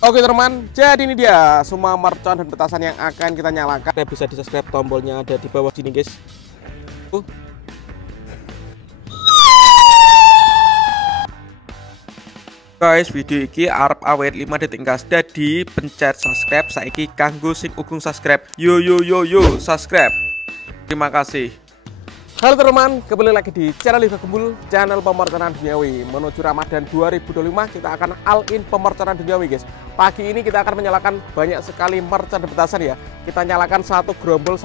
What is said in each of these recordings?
Oke teman, jadi ini dia semua mercon dan petasan yang akan kita nyalakan. Bisa di subscribe, tombolnya ada di bawah sini guys. Guys, video ini arep awet 5 detik gas. Jadi pencet subscribe saiki kanggo sing ugung subscribe. Yo subscribe. Terima kasih. Halo teman, kembali lagi di channel Yoga Gembul, channel pemerconan duniawi. Menuju Ramadan 2025 kita akan all in pemerconan duniawi guys. Pagi ini kita akan menyalakan banyak sekali mercon dan petasan ya. Kita nyalakan satu gerombol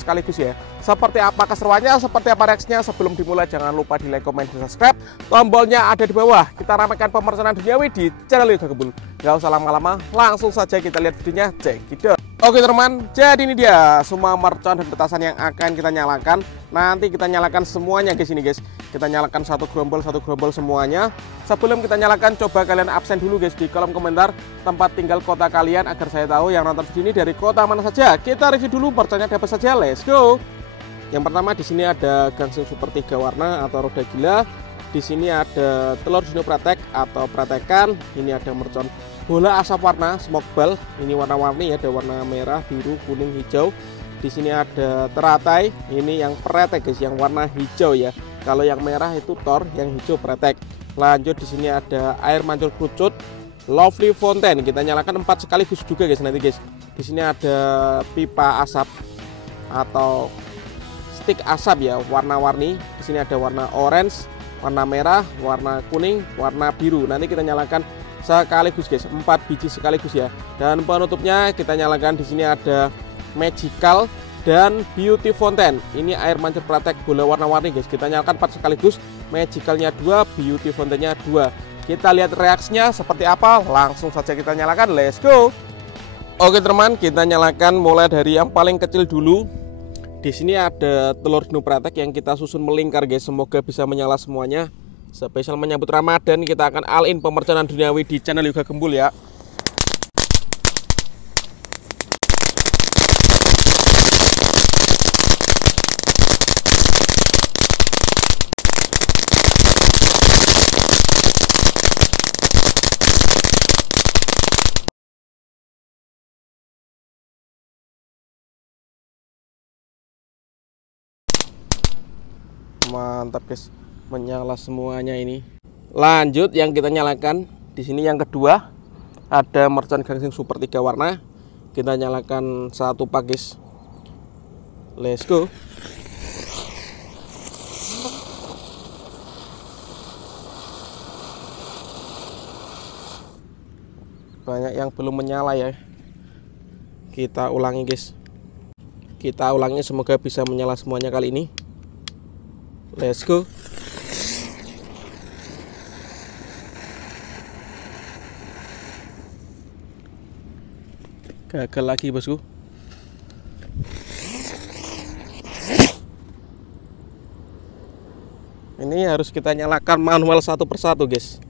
sekaligus ya. Seperti apa keseruannya, seperti apa reaksinya, sebelum dimulai jangan lupa di like, komen, dan subscribe. Tombolnya ada di bawah. Kita ramaikan pemerconan duniawi di channel Yoga Gembul. Gak usah lama-lama, langsung saja kita lihat videonya. Cekidot. Oke teman, jadi ini dia semua mercon dan petasan yang akan kita nyalakan. Nanti kita nyalakan semuanya guys ini guys. Kita nyalakan satu gerombol semuanya. Sebelum kita nyalakan, coba kalian absen dulu guys di kolom komentar tempat tinggal kota kalian agar saya tahu yang nonton video ini dari kota mana saja. Kita review dulu merconnya dapat saja. Let's go. Yang pertama di sini ada gangsing super 3 warna atau roda gila. Di sini ada telur dino pratek atau pratekan. Ini ada mercon bola asap warna smoke ball. Ini warna-warni ya, ada warna merah, biru, kuning, hijau. Di sini ada teratai. Ini yang pretek guys, yang warna hijau ya. Kalau yang merah itu tor, yang hijau pretek. Lanjut di sini ada air mancur kerucut lovely fountain. Kita nyalakan 4 sekaligus juga guys nanti guys. Di sini ada pipa asap atau stick asap ya, warna-warni. Di sini ada warna orange, warna merah, warna kuning, warna biru. Nanti kita nyalakan sekaligus guys, 4 biji sekaligus ya. Dan penutupnya kita nyalakan di sini ada magical dan beauty fountain. Ini air mancur pratek bola warna-warni guys. Kita nyalakan 4 sekaligus, magicalnya 2, beauty fountainnya 2. Kita lihat reaksinya seperti apa. Langsung saja kita nyalakan. Let's go. Oke teman, kita nyalakan mulai dari yang paling kecil dulu. Di sini ada telur dino pratek yang kita susun melingkar guys. Semoga bisa menyala semuanya. Spesial menyambut Ramadan, kita akan all in pemerconan duniawi di channel Yoga Gembul ya. Mantap guys, menyala semuanya ini. Lanjut yang kita nyalakan di sini yang kedua ada mercon gangsing super 3 warna. Kita nyalakan 1 pak guys. Let's go. Banyak yang belum menyala ya. Kita ulangi guys. Kita ulangi, semoga bisa menyala semuanya kali ini. Let's go. Gagal lagi bosku. Ini harus kita nyalakan manual satu persatu guys.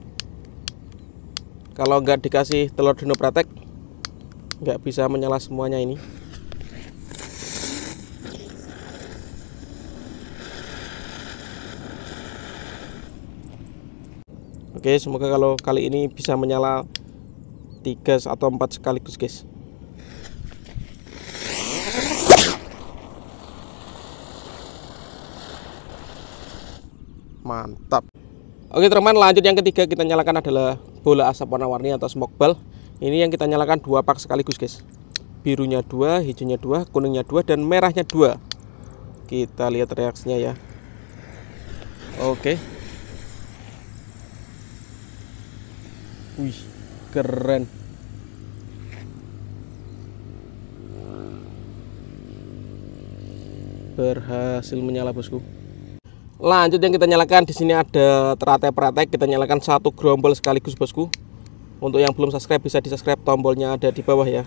Kalau nggak dikasih telur dino pratek nggak bisa menyala semuanya ini. Oke, semoga kalau kali ini bisa menyala 3 atau 4 sekaligus guys. Mantap. Oke teman, lanjut yang ketiga kita nyalakan adalah bola asap warna-warni atau smoke ball. Ini yang kita nyalakan 2 pak sekaligus guys. Birunya 2, hijaunya 2, kuningnya 2, dan merahnya 2. Kita lihat reaksinya ya. Oke. Wih, keren. Berhasil menyala bosku. Lanjut yang kita nyalakan di sini ada teratai pratek. Kita nyalakan 1 gerombol sekaligus bosku. Untuk yang belum subscribe bisa di subscribe, tombolnya ada di bawah ya.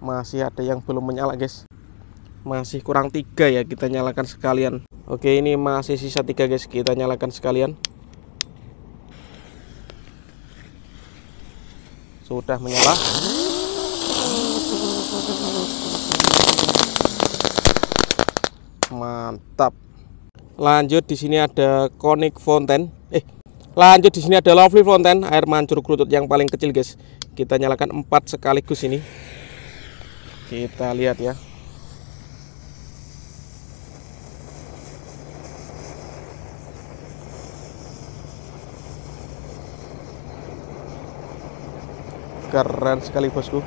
Masih ada yang belum menyala guys. Masih kurang 3 ya, kita nyalakan sekalian. Oke, ini masih sisa 3 guys, kita nyalakan sekalian. Sudah menyala. Mantap. Lanjut di sini ada Conic Fountain. Lanjut di sini ada Lovely Fountain, air mancur kerutut yang paling kecil, guys. Kita nyalakan 4 sekaligus ini. Kita lihat ya. Keren sekali, bosku.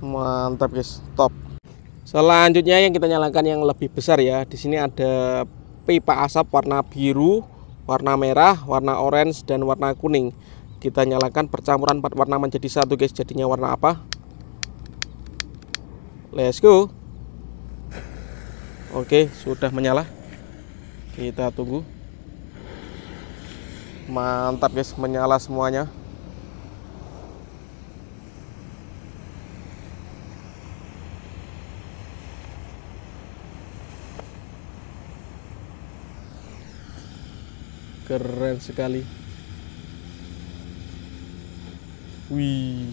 Mantap, guys. Top. Selanjutnya yang kita nyalakan yang lebih besar ya. Di sini ada pipa asap warna biru, warna merah, warna orange, dan warna kuning. Kita nyalakan percampuran 4 warna menjadi satu, guys. Jadinya warna apa? Let's go. Oke, sudah menyala. Kita tunggu. Mantap, guys, menyala semuanya. Keren sekali. Wih.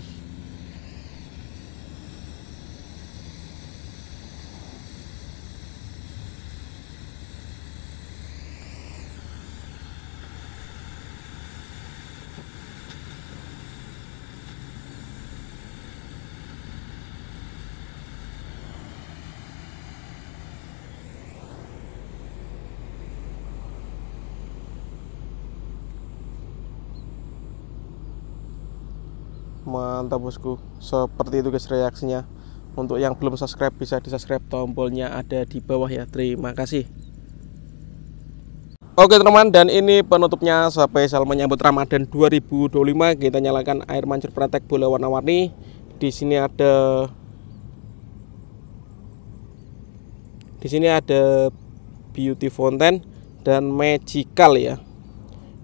Mantap, bosku. Seperti itu, guys, reaksinya. Untuk yang belum subscribe bisa di subscribe, tombolnya ada di bawah ya. Terima kasih. Oke teman-teman, dan ini penutupnya spesial menyambut Ramadan 2025. Kita nyalakan air mancur pretek bola warna-warni. Di sini ada Beauty Fountain dan Magical ya.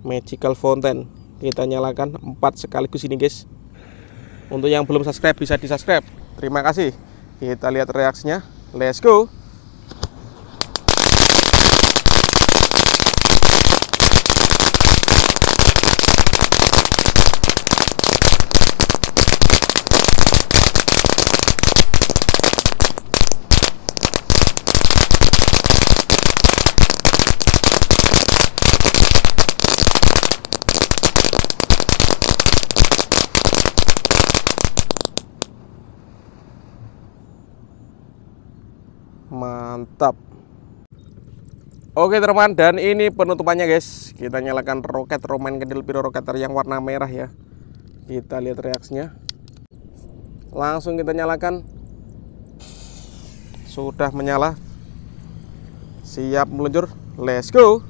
Magical Fountain. Kita nyalakan 4 sekaligus ini, guys. Untuk yang belum subscribe bisa di subscribe. Terima kasih. Kita lihat reaksinya. Let's go. Mantap. Oke teman-teman, dan ini penutupannya, guys. Kita nyalakan roket Roman Candle Pyro Roketer yang warna merah ya. Kita lihat reaksinya. Langsung kita nyalakan. Sudah menyala. Siap meluncur. Let's go.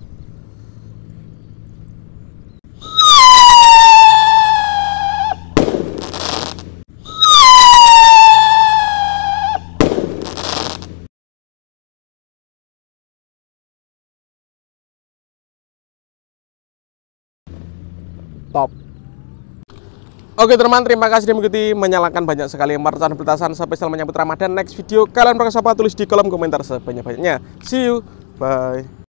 Top. Oke teman-teman, terima kasih sudah mengikuti. Menyalakan banyak sekali pertasan petasan spesial menyambut Ramadan. Next video kalian berkata apa, tulis di kolom komentar sebanyak-banyaknya. See you, bye.